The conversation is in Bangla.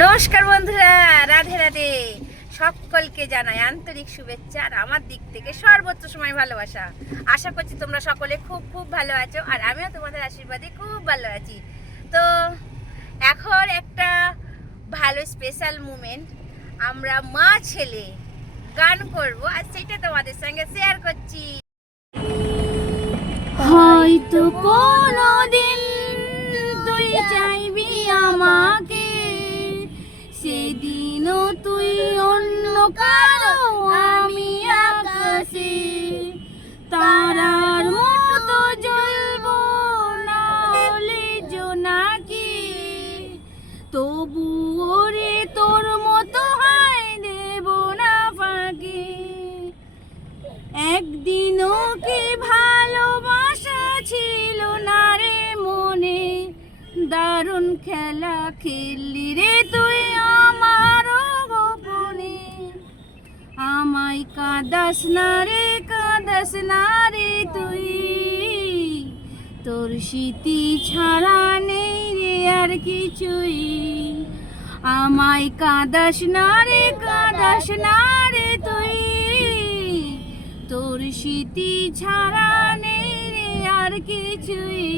নমস্কার বন্ধুরা, রাধে রাধে। সকলকে জানাই আন্তরিক শুভেচ্ছা আর আমার দিক থেকে সর্বোচ্চ সময় ভালোবাসা। আশা করছি তোমরা সকলে খুব খুব ভালো আছো আর আমিও তোমাদের আশীর্বাদে খুব ভালো আছি। তো এখন একটা ভালো স্পেশাল মুমেন্ট, আমরা মা ছেলে গান করব আর সেটা তোমাদের সঙ্গে শেয়ার করছি। হয়তো কোনোদিন তুই চাইবি আমাকে, সেদিনও তুই অন্য কারো আমি আকাশে, তারার মতো জ্বলবো না হলে জোনাকি, তবুও রে তোর মতো হয় দেব না ফাঁকি। একদিনও কি ভালোবাসা ছিল না রে মনে, দারুণ খেলা খেললি রে তুই আমার গোপনে। আমায় কাঁদাস না রে তুই, তোর স্মৃতি ছাড়া নেই রে আর কিছুই। আমায় কাঁদাস না রে তুই, তোর স্মৃতি ছাড়া নেই রে আর কিছুই।